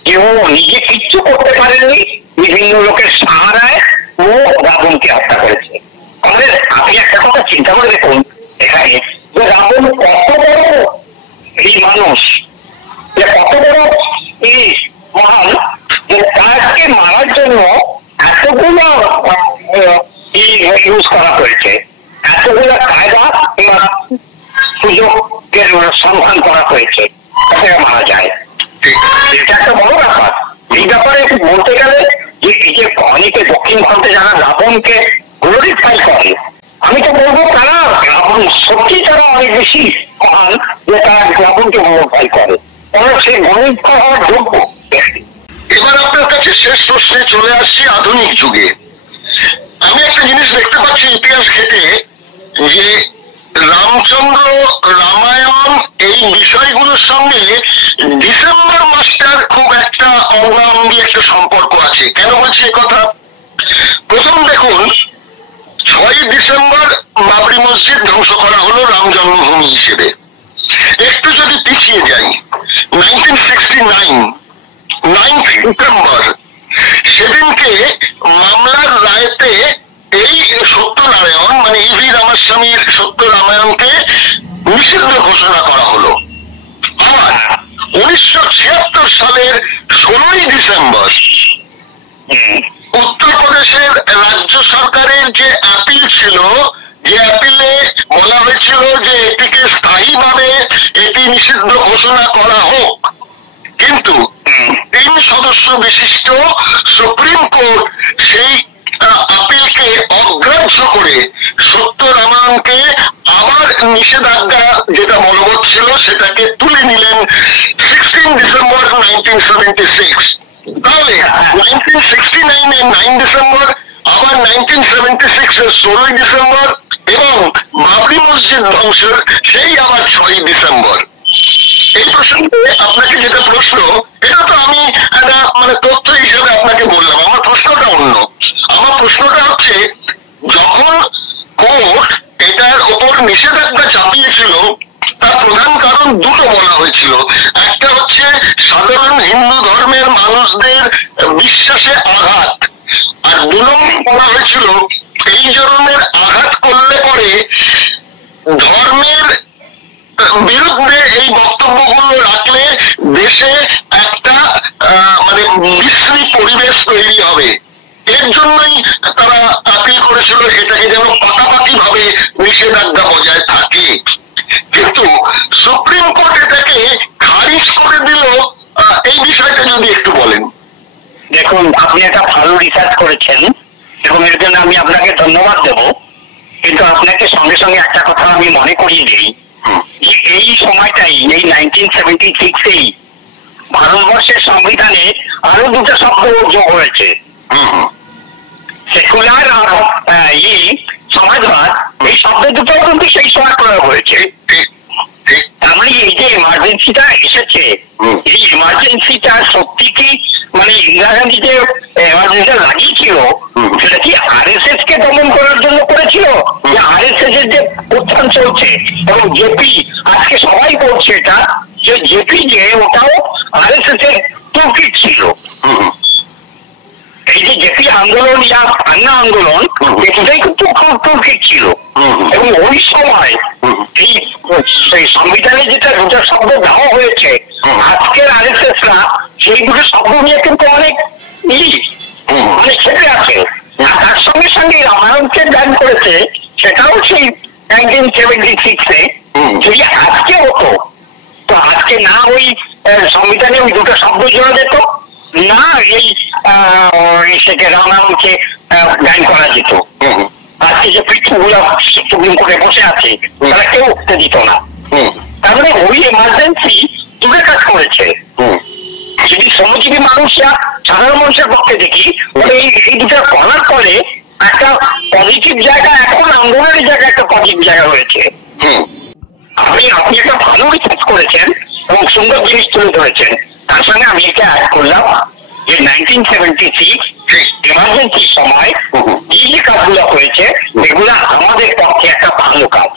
যে ও নিজে কিচ্ছু করতে পারেননি, বিভিন্ন লোকের সাহারায় ও রাবণকে হত্যা করেছে। আমাদের আপনি একটা কথা চিন্তা করে দেখুন এখানে যে রাবণ কত বড় এই মানুষ, যে কত বড় এই মহান, যে তাকে মারার জন্য এতগুলো ইউজ করা হয়েছে, এতগুলো কায়দা সুযোগের সন্ধান করা হয়েছে তাকে মারা যায়। এটা একটা বড় ব্যাপার। এই ব্যাপারে বলতে গেলে যে এই যে অনেকে দক্ষিণ ভারতে যারা রাবণকে গ্লোরিফাই করে, আমি তো বলবো তারা রাবণ সত্যি তারা অনেক বেশি মহান যে তারা রাবণকে গ্লোরিফাই করে, কারণ সে গ্লোরিফাই হওয়ার যোগ্য। এবার আপনার কাছে শেষ প্রশ্নে চলে আসছি আধুনিক যুগে। আমি একটা জিনিস দেখতে পাচ্ছি ইতিহাস ঘেটে যে রামচন্দ্র রামায়ণ এই বিষয়গুলোর সঙ্গে ডিসেম্বর মাসটার খুব একটা অঙ্গাঙ্গি একটা সম্পর্ক আছে। কেন বলছি কথা? প্রথম দেখুন, 6ই ডিসেম্বর বাবরি মসজিদ ধ্বংস করা হলো রাম জন্মভূমি হিসেবে। একটু যদি পিছিয়ে যাই, 1969 9th ডিসেম্বর, সেদিনকে মামলার রায়তে এই সত্যনারায়ণ মানে ইভি রামাস্বামীর সত্য রামায়ণকে নিষিদ্ধ ঘোষণা করা হলো। আবার 1976 সালের 16ই ডিসেম্বর উত্তরপ্রদেশের রাজ্য সরকারের যে আপিল ছিল, যে আপিলে বলা হয়েছিল যে এটিকে স্থায়ীভাবে এটি নিষিদ্ধ ঘোষণা করা হোক, কিন্তু 3 সদস্য বিশিষ্ট সুপ্রিম কোর্ট সেই আপিলকে অগ্রাহ্য করে সত্য রামায়ণকে আবার নিষেধাজ্ঞা যেটা বলবৎ ছিল সেটাকে তুলে নিলেন 16 ডিসেম্বর 1976। তাহলে 1969 এর 9 ডিসেম্বর, আবার 1976 এর 16 ডিসেম্বর এবং বাবরি মসজিদ ধ্বংসের সেই আবার 6ই ডিসেম্বর। এই প্রসঙ্গে আপনাকে যেটা প্রশ্ন, এটা তো আমি একটা মানে তথ্য হিসেবে আপনাকে বললাম, আমার প্রশ্নটা অন্য। আমার প্রশ্নটা হচ্ছে, যখন কোর্ট এটার ওপর নিষেধাজ্ঞা চাপিয়েছিল তার প্রধান কারণ দুটো বলা হয়েছিল। একটা হচ্ছে সাধারণ হিন্দু ধর্মের মানুষদের বিশ্বাসে আঘাত, আর 2 নম্বর বলা হয়েছিল এই ধরনের আঘাত করলে পরে ধর্মের বিরুদ্ধে এই বক্তব্যগুলো রাখলে হয়েছিল এটাকে যেন পাকাপাকি ভাবে নিষেধাজ্ঞা বজায় থাকে, কিন্তু সুপ্রিম কোর্ট এটাকে খারিজ করে দিল। এই বিষয়টা যদি একটু বলেন। দেখুন, আপনি একটা ভালো রিসার্চ করেছেন এবং এর জন্য আমি আপনাকে ধন্যবাদ দেব, কিন্তু আপনাকে সঙ্গে সঙ্গে একটা কথা আমি মনে করিয়ে দিই যে এই সময়টাই, এই 1976-এই ভারতবর্ষের সংবিধানে আরো দুটো শব্দ যোগ হয়েছে, সেকুলার আর সমাজবাদ। এই শব্দ দুটো কিন্তু সেই সময় প্রয়োগ হয়েছে। তার মানে এই যে এমার্জেন্সিটা এসেছে, এই এমার্জেন্সিটা সত্যি কি মানে ইন্দিরা গান্ধী যে এমার্জেন্সিটা লাগিয়েছিল সেটা কি আরএসএস কে দমন করার জন্য করেছিল, যে আরএসএস এর যে উত্থান চলছে এবং জেপি আজকে সবাই বলছে এটা, যে জেপি যে ওটাও আরএসএস এর টুলকিট ছিল। এই যে জেপি আন্দোলন ইয়া আন্না আন্দোলন এটাই কিন্তু টুলকিট ছিল। এবং ওই সময় এই সংবিধানে যেটা দুটো শব্দ দেওয়া হয়েছে, আজকের আরএসএসরা সেই দুটো শব্দ নিয়ে কিন্তু অনেক মানে খেতে আছে। তার সঙ্গে সঙ্গে রামায়ণকে ব্যান করেছে, সেটাও সেই 1976-এ। যদি আজকে হতো তো আজকে না ওই সংবিধানে ওই দুটো শব্দ জোড়া যেত, না এই সেটা রামায়ণকে ব্যান করা যেত। আজকে যে পৃথিবীগুলো সুপ্রিম কোর্টে বসে আছে তারা কেউ উঠতে দিত না। তার মানে ওই এমার্জেন্সি দূরে কাজ করেছে। যদি শ্রমজীবী মানুষরা সাধারণ মানুষের পক্ষে দেখি, এই দুটো করার পরে একটা পজিটিভ জায়গা, এখন আন্দোলনের জায়গা একটা পজিটিভ জায়গা হয়েছে। আপনি একটা ভালো রিসার্চ করেছেন এবং সুন্দর জিনিস তুলে ধরেছেন। তার সঙ্গে আমি এটা অ্যাড করলাম যে 1976 এমার্জেন্সির সময় এই যে কাজগুলো হয়েছে এগুলো আমাদের পক্ষে একটা ভালো কাজ।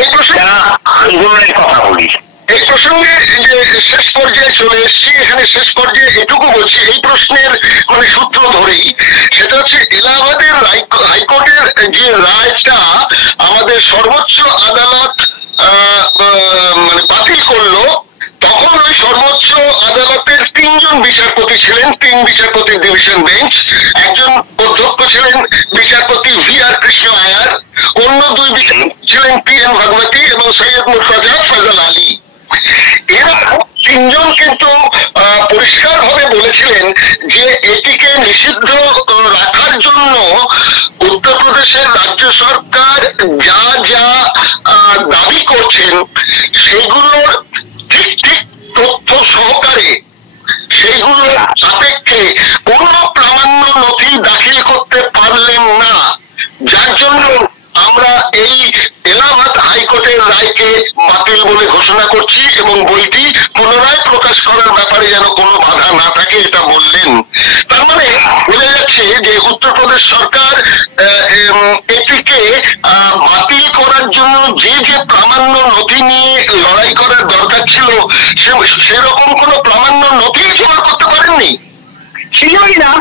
এই প্রসঙ্গে আন্দোলনের কথা বলি, এই প্রসঙ্গে যে শেষ পর্যায়ে চলে এসেছি, এখানে শেষ পর্যায়ে এটুকু বলছি এই প্রশ্নের মানে সূত্র ধরেই, সেটা হচ্ছে এলাহাবাদের হাইকোর্টের যে রায়টা আমাদের সর্বোচ্চ আদালত মানে বাতিল করলো, তখন ওই সর্বোচ্চ আদালতের 3 জন বিচারপতি ছিলেন, 3 বিচারপতির ডিভিশন বেঞ্চ। একজন অধ্যক্ষ ছিলেন বিচারপতি VR কৃষ্ণ আয়ার, অন্য 2 বিচারপতি ছিলেন PM ভাগবতী এবং সৈয়দ মুর্তজা ফজল আলী। এরা 3 জন কিন্তু পরিষ্কার ভাবে বলেছিলেন যে এটিকে নিষিদ্ধ রাখার জন্য উত্তরপ্রদেশের রাজ্য সরকার যা যা দাবি করছেন সেগুলোর ঠিক ঠিক তথ্য সহকারে, সেইগুলোর সাপেক্ষে কোনো প্রামাণ্য নথি দাখিল করতে পারলেন না, যার জন্য আমরা এই এলাহাবাদ হাইকোর্টের রায়কে বাতিল বলে ঘোষণা করছি এবং বইটি পুনরায় প্রকাশ করার ব্যাপারে যেন কোনো বাধা না থাকে এটা বললেন। তার মানে বোঝা যাচ্ছে যে উত্তরপ্রদেশ সরকার এটিকে বাতিল করার জন্য যে যে প্রামাণ্য নথি নিয়ে লড়াই করার দরকার ছিল সেরকম কোনো প্রামাণ্য নথি জোগাড় করতে পারেননি, ছিলই না।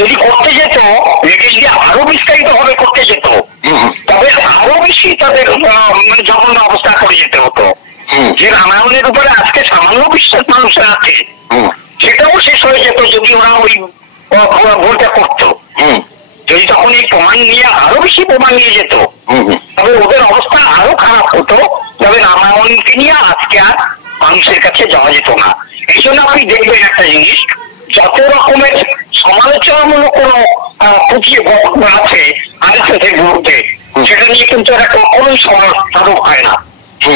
যদি করতে যেত, যদি আরো বিস্তারিত ভাবে করতে যেত, তবে আরো বেশি তাদের মানে জঘন্য অবস্থা করে যেতে হতো। যে রামায়ণের উপরে আজকে সামান্য বিশ্বাস মানুষের আছে, সেটাও শেষ হয়ে যেত যদি ওরা ওই ভুলটা করতো। যদি তখন এই প্রমাণ নিয়ে আরো বেশি প্রমাণ নিয়ে যেত, তবে ওদের অবস্থা আরো খারাপ হতো। তবে রামায়ণকে নিয়ে আজকে আর মানুষের কাছে যাওয়া যেত না। এই জন্য আপনি দেখবেন একটা জিনিস, যত রকমের সমালোচনামূলক কোনো পুঁথিয়ে আছে আরএসএসের বিরুদ্ধে, সেটা নিয়ে কিন্তু এরা কখনোই সমালোচনা হয় না।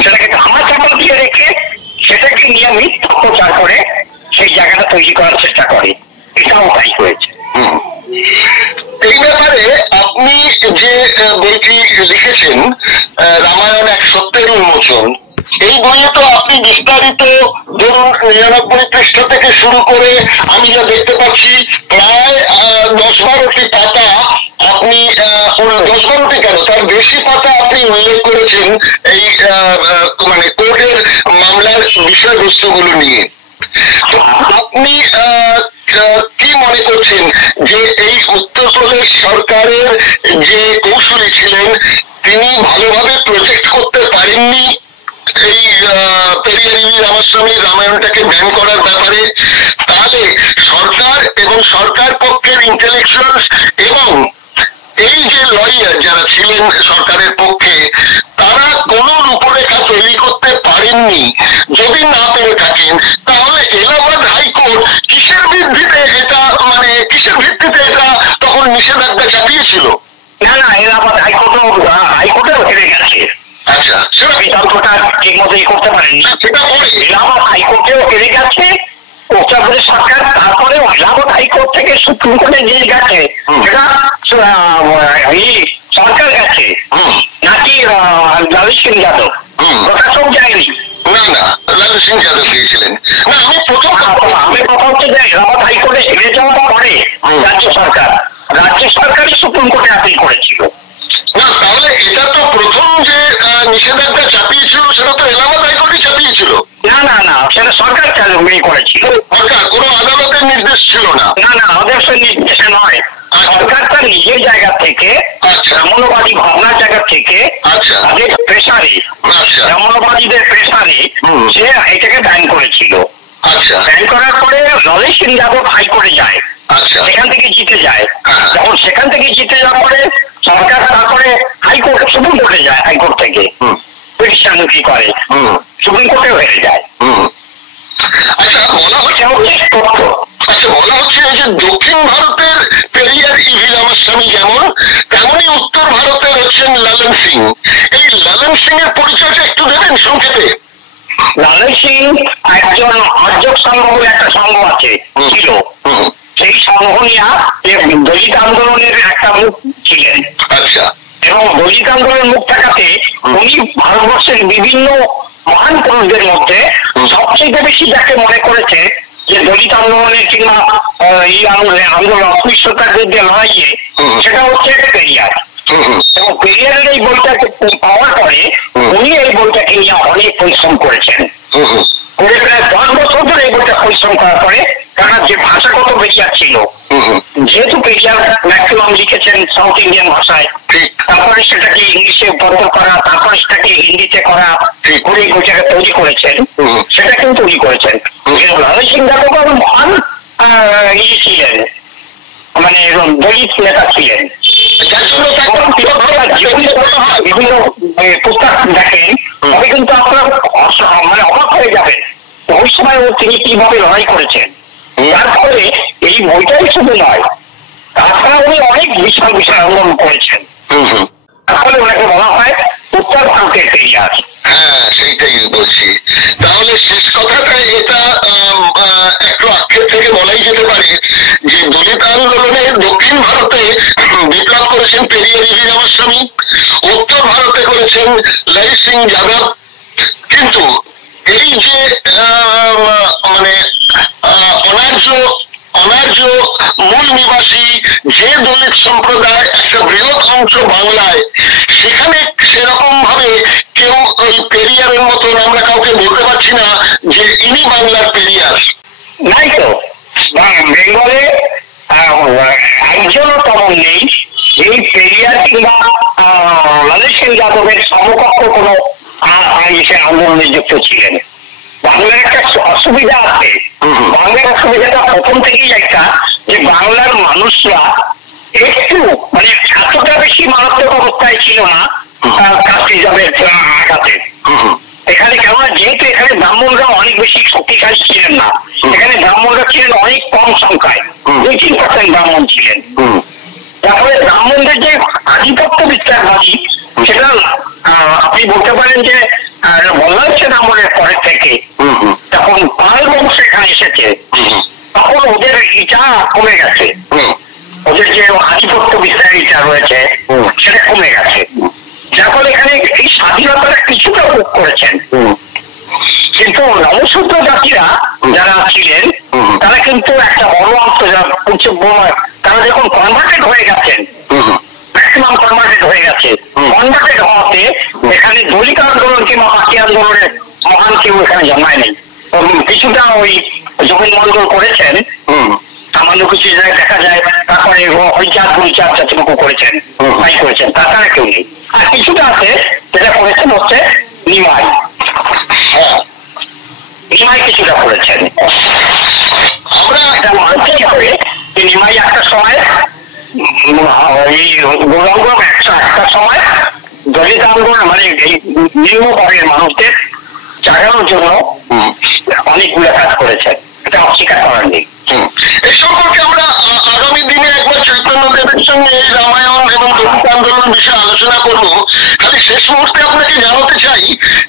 সেটাকে ধামা চাপা দিয়ে রেখে সেটাকে নিয়ে মিথ্যা প্রচার করে সেই জায়গাটা তৈরি করার চেষ্টা করে। এটাও তাই হয়েছে। এই ব্যাপারে আপনি যে বইটি লিখেছেন রামায়ণ এক সত্যের উন্মোচন, এই বইয়ে তো আপনি বিস্তারিত ধরুন 99 পৃষ্ঠা থেকে শুরু করে আমি যা দেখতে পাচ্ছি প্রায় 10-12টি পাতা আপনি 10-12টি কেন তার বেশি পাতা আপনি উল্লেখ করেছেন এই মানে কোর্টের মামলার বিষয়বস্তুগুলো নিয়ে। তো আপনি কি মনে করছেন যে এই উত্তরপ্রদেশ সরকারের যে কৌশলী ছিলেন তিনি ভালোভাবে প্রজেক্ট করতে পারেননি এই পেরিয়ার রামাস্বামী রামায়ণটাকে ব্যান করার ব্যাপারে? তাহলে তাহলে সরকার এবং সরকার পক্ষের ইন্টেলেকচুয়ালস এবং এই যে লয়ার যারা ছিলেন সরকারের পক্ষে, তারা কোন রূপরেখা তৈরি করতে পারেননি। যদি না পেরে থাকেন তাহলে এলাহাবাদ হাইকোর্ট কিসের ভিত্তিতে এটা তখন নিষেধাজ্ঞা চাপিয়েছিল? না না, এলাহাবাদ হাইকোর্টেও হেরে গেছে। আচ্ছা, সেটা বিতর্কটা ঠিক মতো করতে পারেনি। সেটা পরে এলাহাবাদ হাইকোর্টেও হেরে গেছে উত্তরপ্রদেশ সরকার। তারপরে এলাহাবাদ হাইকোর্ট থেকে সুপ্রিম কোর্টে নিয়ে গেছে, সেটা সরকার গেছে, নাকি লালু সিং যাদব? প্রকাশক যায়নি। না না, লালু সিং যাদব গিয়েছিলেন। না, আমি কথা হচ্ছে যে এলাহাবাদ হাইকোর্টে হেরে যাওয়ার পরে রাজ্য সরকারই সুপ্রিম কোর্টে আপিল করেছিল। না, তাহলে এটা তো প্রথম যে নিষেধাজ্ঞা চাপিয়েছিল সেটা তো এলাহাবাদ হাইকোর্টই চাপিয়েছিল। না না না, সেটা সরকার করেছিল। সরকার, কোনো আদালতের নির্দেশ ছিল না। না না, আদালতের নির্দেশে নয়, সরকার তার নিজের জায়গা থেকে, সামন্তবাদী ভাবনার জায়গা থেকে, তাদের প্রেসারে, সামন্তবাদীদের প্রেসারে সে এটাকে ব্যান করেছিল। ব্যান করার পরে লালু সিং যাদব হাইকোর্টে যায়, সেখান থেকে জিতে যায়। যখন সেখান থেকে জিতে যাওয়ার পরে সরকার তারপরে হাইকোর্ট, সুপ্রিম কোর্টে যায়, হাইকোর্ট থেকে পিটিশন করে, সুপ্রিম কোর্টেও হেরে যায়। আচ্ছা, বলা হচ্ছে যে দক্ষিণ ভারতের পেরিয়ার ইভি রামাস্বামী যেমন, তেমনি উত্তর ভারতের হচ্ছেন লালন সিং। এই লালন সিং এর পরিচয়টা একটু দেবেন সংক্ষেপে? লালন সিং একজন অর্জক সংঘ বলে একটা সংঘ আছে, ছিল। সেই সংঘ নিয়ে দলিত আন্দোলনের একটা মুখ ছিলেন। আচ্ছা। এবং দলিত আন্দোলনের মুখ থাকাতে উনি ভারতবর্ষের বিভিন্ন মহান পুরুষদের মধ্যে সবচেয়ে বেশি যাকে মনে করেছে যে দলিত আন্দোলনের কিংবা এই আন্দোলন অস্পৃশ্যতার বিরুদ্ধে লড়াইয়ে, সেটা হচ্ছে পেরিয়ার। এবং পেরিয়ারের এই বইটাকে পাওয়ার পরে উনি এই বইটাকে নিয়ে অনেক পরিশ্রম করেছেন। প্রায় 10 বছর ধরে এই বইটা পরিশ্রম করার পরে, কারণ যে ভাষাগত পেরিয়ার ছিল, যেহেতু পেরিয়ার ম্যাক্সিমাম লিখেছেন সাউথ ইন্ডিয়ান ভাষায়, তারপরে সেটাকে ইংলিশে বন্ধ করা, তারপরে সেটাকে হিন্দিতে করা করে এই বইটাকে তৈরি করেছেন, সেটা কিন্তু উনি করেছেন। লালু সিং যাদব মহান ইয়ে ছিলেন, মানে দলিত নেতা ছিলেন। বিভিন্ন পুস্তক দেখেন, তবে কিন্তু আপনার মানে অবাক হয়ে যাবেন ওই সময় তিনি কিভাবে লড়াই করেছেন। যার ফলে এই বইটাই শুধু নয়, তাছাড়া উনি অনেক বিশাল বিশাল আন্দোলন করেছেন। তাহলে ওনাকে বলা হয় উত্তর ভারতের পেরিয়ার। হ্যাঁ, সেইটাই বলছি। তাহলে শেষ কথাটা এটা একটু আক্ষেপ থেকে বলাই যেতে পারে যে দলিত আন্দোলনে দক্ষিণ ভারতে বিপ্লব করেছেন পেরিয়ার ইভি রামাস্বামী, উত্তর ভারতে করেছেন লালু সিং যাদব। কিন্তু এই যে মানে অনার্য মূল নিবাসী যে দলিত সম্প্রদায় একটা বৃহৎ অংশ বাংলায়, সেখানে সেরকম ভাবে কেউ ওই পেরিয়ারের মতন আমরা কাউকে বলতে পারছি না যে ইনি বাংলার পেরিয়ার। নাই তো, বেঙ্গলে একজনও তেমন নেই এই পেরিয়ার কিংবা লালু সিং যাদবের সমকক্ষ কোনো আন্দোলনে যুক্ত ছিলেন। বাংলার একটা অসুবিধা আছে, বাংলার অসুবিধাটা প্রথম থেকেই একটা, যে বাংলার মানুষরা একটু মানে এতটা বেশি মারাত্মক অবস্থায় ছিল না কাস্ট রিজার্ভের আঘাতে। এখানে কেমন, যেহেতু এখানে ব্রাহ্মণরা অনেক বেশি শক্তিশালী ছিলেন না, এখানে ব্রাহ্মণরা ছিলেন অনেক কম সংখ্যায়, 2-3% ব্রাহ্মণ ছিলেন। তারপরে ব্রাহ্মণদের যে আধিপত্য বিস্তারবাদী, সেটা আপনি বলতে পারেন যে বলা হচ্ছে ব্রাহ্মণের পরের থেকে, তখন পাল বংশ এখানে এসেছে, তখন ওদের ইটা কমে গেছে, ওদের যে আধিপত্য বিস্তারের ইটা রয়েছে সেটা কমে গেছে। যার ফলে এখানে এই স্বাধীনতাটা কিছুটা ভোগ করেছেন। কিন্তু নমশূদ্র জাতিরা যারা ছিলেন, তারা কিন্তু একটা বড় অংশ, তারা যখন কনভার্টেড হয়ে গেছেন, ম্যাক্সিমাম কনভার্টেড হয়ে গেছে, কনভার্টেড হওয়াতে এখানে দলিত আন্দোলন কিংবা বাকি আন্দোলনের মহান কেউ এখানে জন্মায় নেই। কিছুটা ওই জমিন মন্ডল করেছেন, সামান্য কিছু জায়গায় দেখা যায়, তারপরে হরিচাঁদ গুরুচাঁদ যতটুকু করেছেন তাই করেছেন, তাছাড়া কেউ নেই। আর কিছুটা আছে যেটা করেছেন হচ্ছে নিমাই। নিমাই কিছুটা করেছেন। আমরা একটা মানসিক ভাবে নিমাই একটা সময় এই গৌরাঙ্গ একটা সময় দলিত আন্দোলন মানে এই নিম্ন বর্গের মানুষদের জাগানোর জন্য অনেকগুলো কাজ করেছেন, এটা অস্বীকার করার নেই। এই সম্পর্কে আমরা আগামী দিনে একবার চৈতন্যদেবের সঙ্গে এই রামায়ণ এবং দলিত আন্দোলন বিষয়ে আলোচনা করব। খালি শেষ মুহূর্তে আপনাকে জানাতে চাই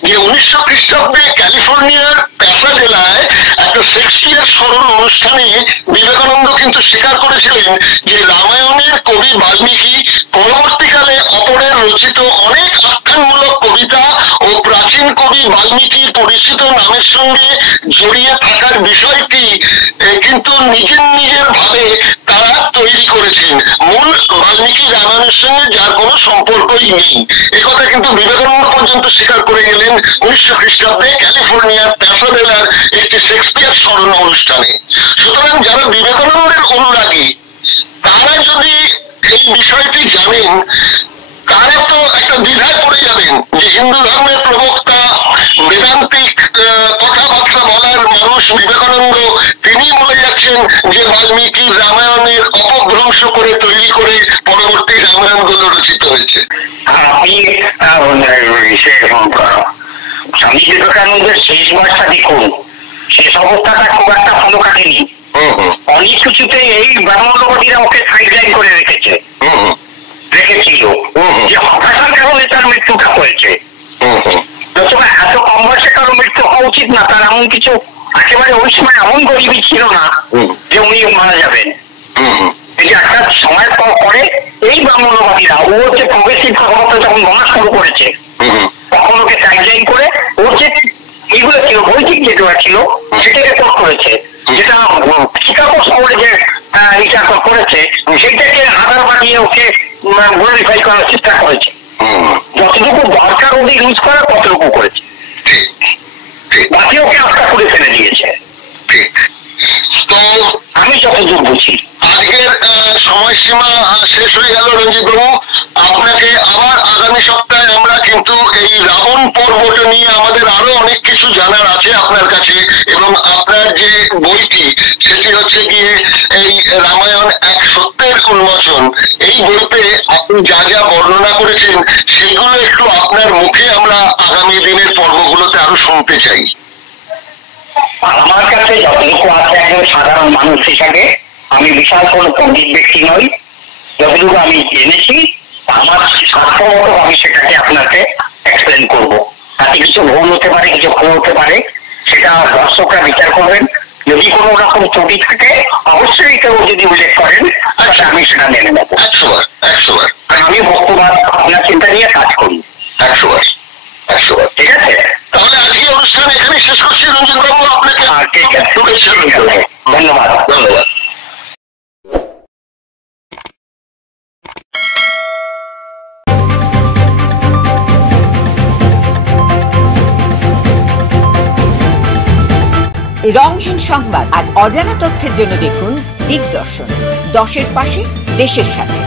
যে 1900 খ্রিস্টাব্দে ক্যালিফোর্নিয়ার প্যাসাডেলায় একটা শেক্সপিয়ার স্মরণ অনুষ্ঠানে বিবেকানন্দ কিন্তু স্বীকার করেছিলেন যে রামায়ণের কবি বাল্মীকি পরবর্তীকালে অপরের রচিত অনেক আখ্যানমূলক কবিতা ও প্রাচীন কবি বাল্মীকির পরিচিত নামের সঙ্গে জড়িয়ে থাকার বিষয়টি কিন্তু নিজের ভাবে তারা তৈরি করেছেন, মূল বাল্মীকি রামায়ণের সঙ্গে যার কোনো সম্পর্কই নেই। একথা কিন্তু বিবেকানন্দ পর্যন্ত স্বীকার করে গেলেন 1900 খ্রিস্টাব্দে ক্যালিফোর্নিয়ার প্যাসাডেলার একটি শেক্সপিয়ার স্মরণ অনুষ্ঠানে। সুতরাং যারা বিবেকানন্দের অনুরাগী তারা যদি এই বিষয়টি জানেন তারা তো একটা দ্বিধায় পড়ে যাবেন যে হিন্দু ধর্মের প্রবক্তা বেদান্তিক কথাবার্তা বলার মানুষ বিবেকানন্দ তিনি বলে যাচ্ছেন যে বাল্মীকি রামায়ণের অপভ্রংশ করে তৈরি করে পরবর্তী রামায়ণগুলো রচিত হয়েছে। স্বামী বিবেকানন্দের শেষ বয়সটা দেখুন, শেষ অবস্থাটা খুব একটা ভালো কাটেনি। অনেক কিছুতে এই ব্রাহ্মণবাদীরা ওকে সাইডলাইন করে রেখেছিল যে হতাশার কারণে তার মৃত্যুটা হয়েছে। এত কম বয়সে কারো মৃত্যু হওয়া উচিত না, তার এমন কিছু একেবারে ওই সময় এমন গরিবই ছিল না যে উনি মারা যাবেন। এই যে একটা সময় পরে এই ব্রাহ্মণবাদীরা ও হচ্ছে প্রগ্রেসিভ কথাবার্তা যখন বলা শুরু করেছে তখন ওকে সাইডলাইন করে ওর যে এইগুলো ছিল বৈদিক যেগুলো ছিল সেটাকে রেকর্ড করেছে, যেটা শিকাগো শহরে যে এটা করেছে সেইটাকে আধার বানিয়ে ওকে গ্লোরিফাই করার চেষ্টা করেছে। যতটুকু দরকার ওদের ইউজ করা ততটুকু করেছে, বাকি ওকে আটকা করে ফেলে দিয়েছে। তো আমি যতদূর বুঝি আজকের সময়সীমা শেষ হয়ে গেল রঞ্জিত বাবু। আপনাকে আবার আগামী সপ্তাহে আমরা কিন্তু এই রাবণ পর্বটা নিয়ে আমাদের আরো অনেক কিছু জানার আছে আপনার কাছে, এবং আপনার যে বইটি সেটি হচ্ছে গিয়ে এই রামায়ণ এক সত্যের উন্মোচন। এই বইতে আপনি যা যা বর্ণনা করেছেন সেগুলো একটু আপনার মুখে আমরা আগামী দিনের পর্বগুলোতে আরো শুনতে চাই। আমার কাছে যতটুকু আছে একজন সাধারণ মানুষ হিসাবে, আমি বিশাল কোনো পণ্ডিত ব্যক্তি নই, যতটুকু আমি জেনেছি আমার সাধ্য মতো আমি সেটাকে আপনাকে এক্সপ্লেন করবো। তাতে কিছু ভুল হতে পারে, কিছু ভুল হতে পারে, সেটা দর্শকরা বিচার করবেন। যদি কোনো রকম ত্রুটি থাকে অবশ্যই কেউ যদি উল্লেখ করেন তাহলে আমি সেটা মেনে নেবো। 100বার আমি বর্তমান আপনার চিন্তা নিয়ে কাজ করি। 100বার ঠিক আছে, তাহলে আজকে অনুষ্ঠান এখানে শেষ করছি রঞ্জিত বাবু। আপনাকে ধন্যবাদ। রংহীন সংবাদ আর অজানা তথ্যের জন্য দেখুন দিগদর্শন, 10-এর পাশে, দেশের সাথে।